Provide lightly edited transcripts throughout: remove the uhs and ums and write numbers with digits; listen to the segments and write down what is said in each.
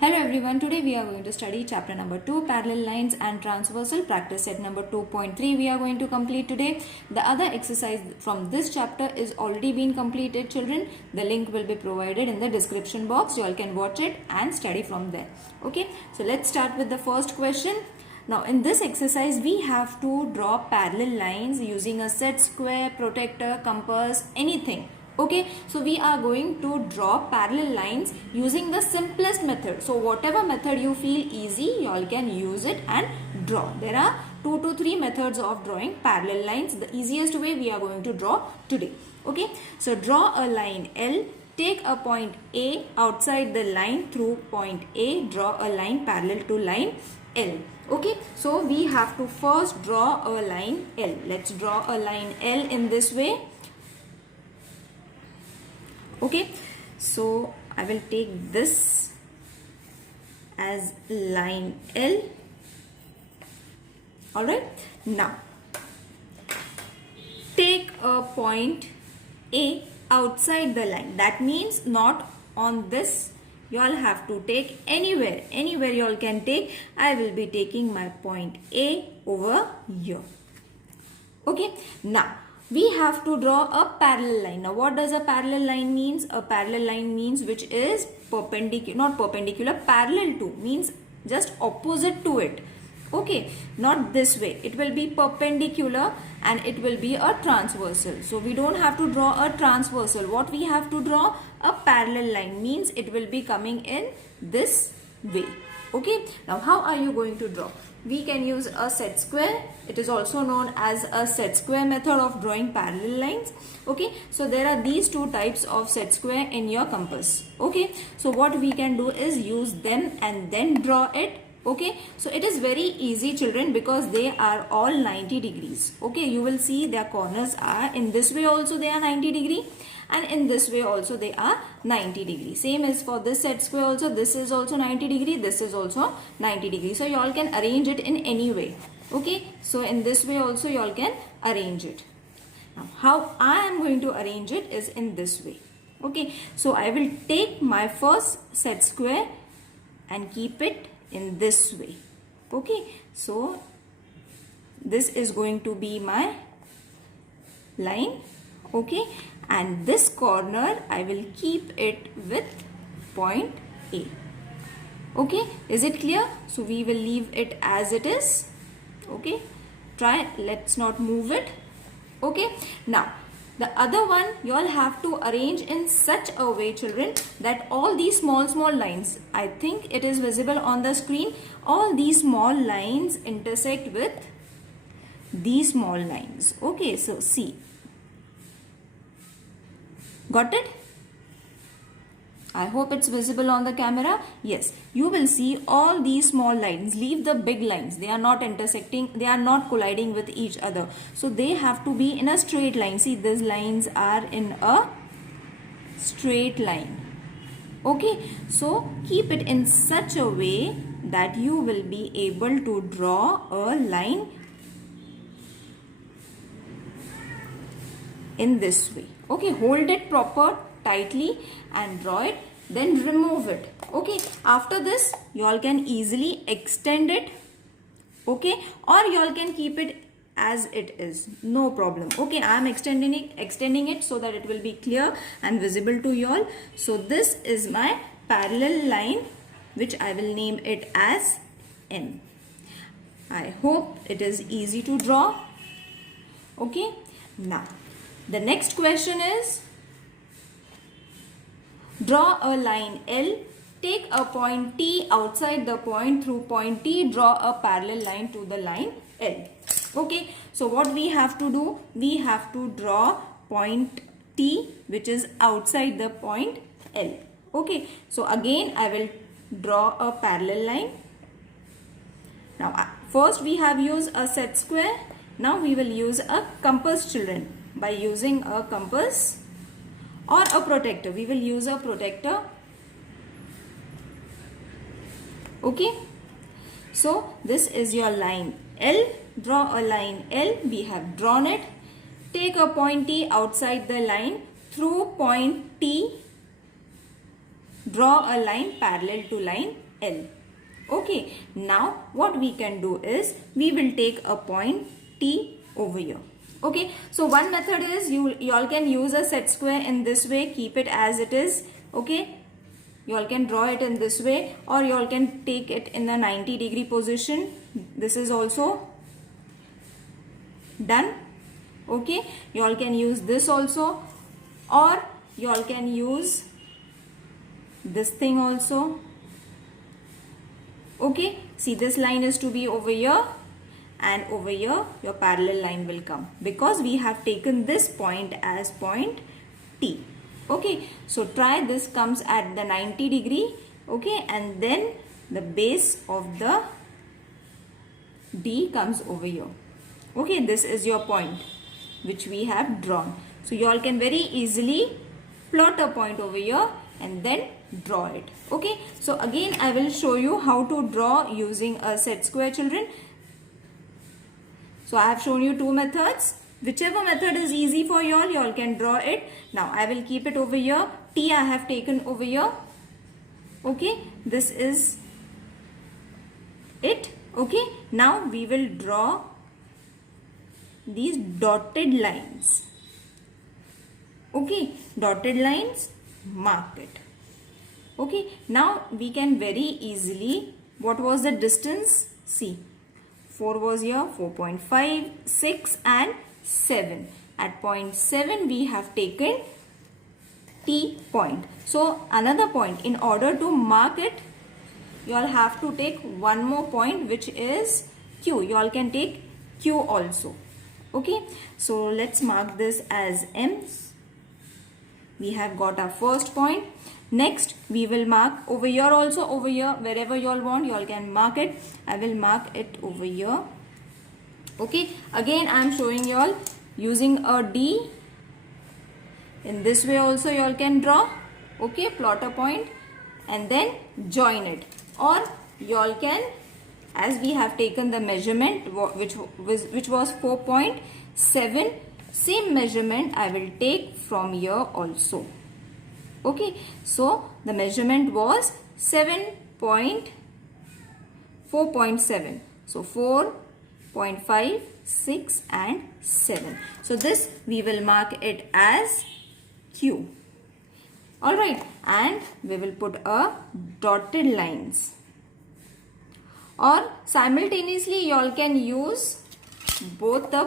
Hello everyone, today we are going to study chapter number 2, parallel lines and transversal, practice set number 2.3 we are going to complete today. The other exercise from this chapter is already been completed children. The link will be provided in the description box. You all can watch it and study from there. Okay, so let's start with the first question. Now in this exercise we have to draw parallel lines using a set square, protector, compass, anything. Okay, so we are going to draw parallel lines using the simplest method. So whatever method you feel easy, you all can use it and draw. There are 2 to 3 methods of drawing parallel lines. The easiest way we are going to draw today. Okay, so draw a line L. Take a point A outside the line through point A. Draw a line parallel to line L. Okay, so we have to first draw a line L. Let's draw a line L in this way. Okay, so I will take this as line L. Alright, now take a point A outside the line. That means not on this. You all have to take anywhere you all can take. I will be taking my point A over here. Okay, now we have to draw a parallel line. Now what does a parallel line means? A parallel line means which is perpendicular, not perpendicular, parallel to, means just opposite to it. Okay, not this way. It will be perpendicular and it will be a transversal. So we don't have to draw a transversal. What we have to draw? A parallel line, means it will be coming in this way. Okay, now how are you going to draw? We can use a set square. It is also known as a set square method of drawing parallel lines. Okay, so there are these two types of set square in your compass. Okay, so what we can do is use them and then draw it. Okay, so it is very easy children, because they are all 90 degrees. Okay, you will see their corners are in this way also they are 90 degree, and in this way also they are 90 degree. Same as for this set square also, this is also 90 degree, this is also 90 degree. So you all can arrange it in any way. Okay, so in this way also you all can arrange it. Now how I am going to arrange it is in this way. Okay, so I will take my first set square and keep it in this way. Okay, so this is going to be my line. Okay, and this corner I will keep it with point A. Okay, is it clear? So we will leave it as it is. Okay, let's not move it. Okay, now the other one you all have to arrange in such a way children that all these small lines, I think it is visible on the screen, all these small lines intersect with these small lines. Okay, so see, got it? I hope it's visible on the camera. Yes, you will see all these small lines. Leave the big lines. They are not intersecting. They are not colliding with each other. So they have to be in a straight line. See, these lines are in a straight line. Okay, so keep it in such a way that you will be able to draw a line in this way. Okay, hold it proper tightly and draw it, then remove it. Okay, after this you all can easily extend it. Okay, or you all can keep it as it is, no problem. Okay, I am extending it so that it will be clear and visible to you all. So this is my parallel line, which I will name it as M. I hope it is easy to draw. Okay, now the next question is, draw a line L. Take a point T outside the point through point T. Draw a parallel line to the line L. Okay, so what we have to do? We have to draw point T, which is outside the point L. Okay, so again I will draw a parallel line. Now first we have used a set square. Now we will use a compass children. By using a compass or a protector, we will use a protector. Okay, so this is your line L. Draw a line L. We have drawn it. Take a point T outside the line through point T. draw a line parallel to line L. Okay, now what we can do is we will take a point T over here. Okay, so one method is you all can use a set square in this way, keep it as it is. Okay, you all can draw it in this way, or you all can take it in the 90-degree position. This is also done. Okay, you all can use this also, or you all can use this thing also. Okay, see, this line is to be over here, and over here your parallel line will come, because we have taken this point as point T. Okay, so try this comes at the 90-degree. Okay, and then the base of the D comes over here. Okay, this is your point which we have drawn. So you all can very easily plot a point over here and then draw it. Okay, so again I will show you how to draw using a set square, children. So I have shown you two methods. Whichever method is easy for you all can draw it. Now I will keep it over here. T I have taken over here. Okay, this is it. Okay, now we will draw these dotted lines. Okay, dotted lines, mark it. Okay, now we can very easily, what was the distance? See, 4 was here, 4.5, 6 and 7. At point 7 we have taken T point. So another point, in order to mark it, you all have to take one more point, which is Q. You all can take Q also. Okay, so let's mark this as M. We have got our first point. Next we will mark over here also, over here, wherever you all want, you all can mark it. I will mark it over here. Okay, again I am showing you all using a D. In this way also you all can draw. Okay, plot a point and then join it, or you all can, as we have taken the measurement which was 4.7, same measurement I will take from here also. Okay, so the measurement was 4.7. So 4.5, 6 and 7. So this we will mark it as Q. Alright, and we will put a dotted lines. Or simultaneously you all can use both the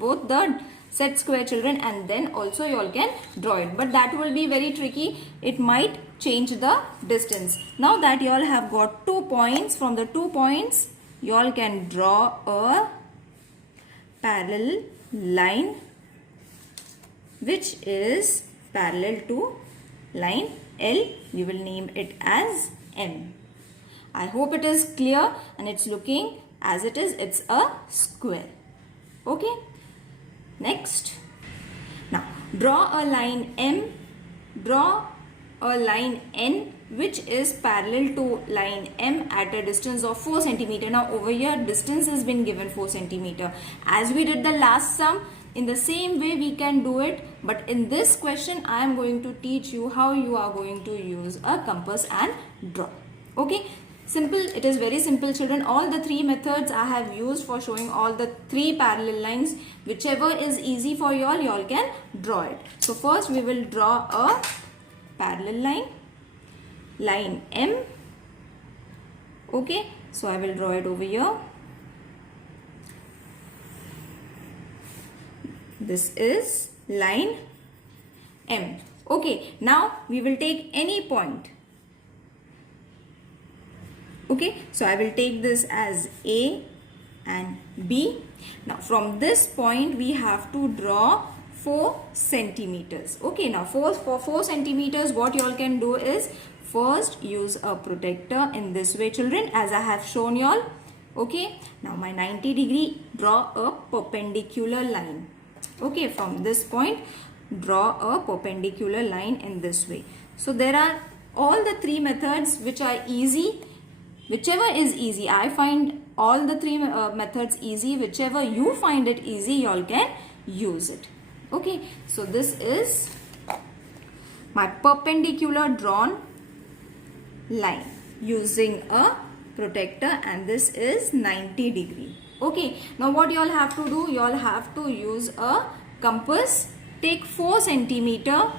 both the set square, children, and then also you all can draw it, but that will be very tricky. It might change the distance. Now that you all have got 2 points, from the 2 points you all can draw a parallel line which is parallel to line L. We will name it as M. I hope it is clear, and it's looking as it is, it's a square. Okay, next, now draw a line M, draw a line N which is parallel to line M at a distance of 4 cm. Now over here distance has been given 4 cm. As we did the last sum, in the same way we can do it, but in this question I am going to teach you how you are going to use a compass and draw. Okay, simple. It is very simple, children. All the 3 methods I have used for showing all the 3 parallel lines. Whichever is easy for you all can draw it. So first we will draw a parallel line M. Okay, so I will draw it over here. This is line M. Okay, now we will take any point. Okay, so I will take this as A and B. Now from this point we have to draw 4 centimeters. Okay, now for 4 centimeters what you all can do is first use a protector in this way, children, as I have shown you all. Okay, now my 90 degree, draw a perpendicular line. Okay, from this point draw a perpendicular line in this way. So there are all the 3 methods which are easy. Whichever is easy, I find all the 3 methods easy. Whichever you find it easy, you all can use it. Okay, so this is my perpendicular drawn line using a protractor, and this is 90 degree. Okay, now what you all have to do, you all have to use a compass. Take 4 centimeter,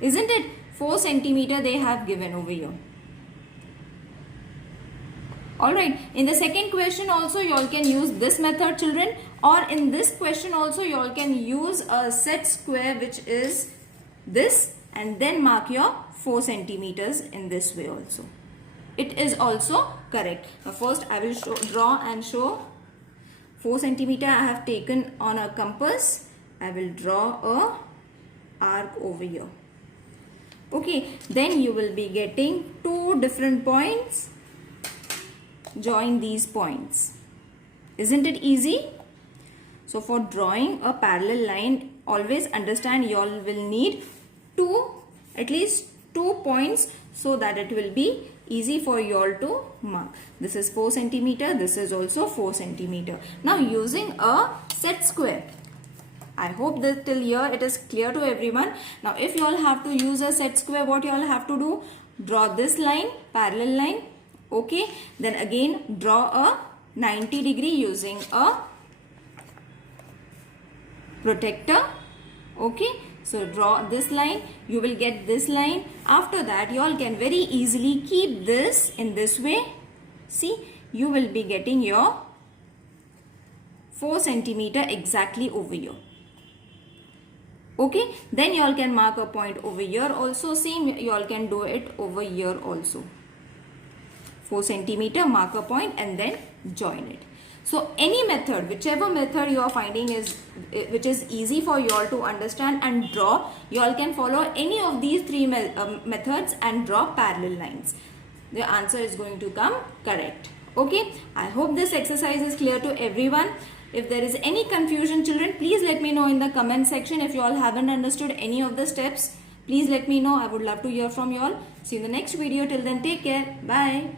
isn't it? 4 centimeter they have given over here. Alright, in the second question also you all can use this method, children, or in this question also you all can use a set square, which is this, and then mark your 4 centimeters in this way also. It is also correct. Now first I will draw and show 4 centimeter I have taken on a compass. I will draw a arc over here. Okay, then you will be getting 2 different points. Join these points. Isn't it easy? So for drawing a parallel line, always understand you all will need at least 2 points, so that it will be easy for you all to mark. This is 4 centimeter, this is also 4 centimeter. Now using a set square, I hope that till here it is clear to everyone. Now if you all have to use a set square, what you all have to do? Draw this line, parallel line. Okay, then again draw a 90 degree using a protractor. Okay, so draw this line, you will get this line. After that you all can very easily keep this in this way. See, you will be getting your 4 centimeter exactly over here. Okay, then you all can mark a point over here also. Same, you all can do it over here also. 4 centimeter, mark a point and then join it. So any method, whichever method you are finding which is easy for you all to understand and draw, you all can follow any of these 3 methods and draw parallel lines. The answer is going to come correct. Okay, I hope this exercise is clear to everyone. If there is any confusion, children, please let me know in the comment section. If you all haven't understood any of the steps, please let me know. I would love to hear from you all. See you in the next video. Till then, take care. Bye.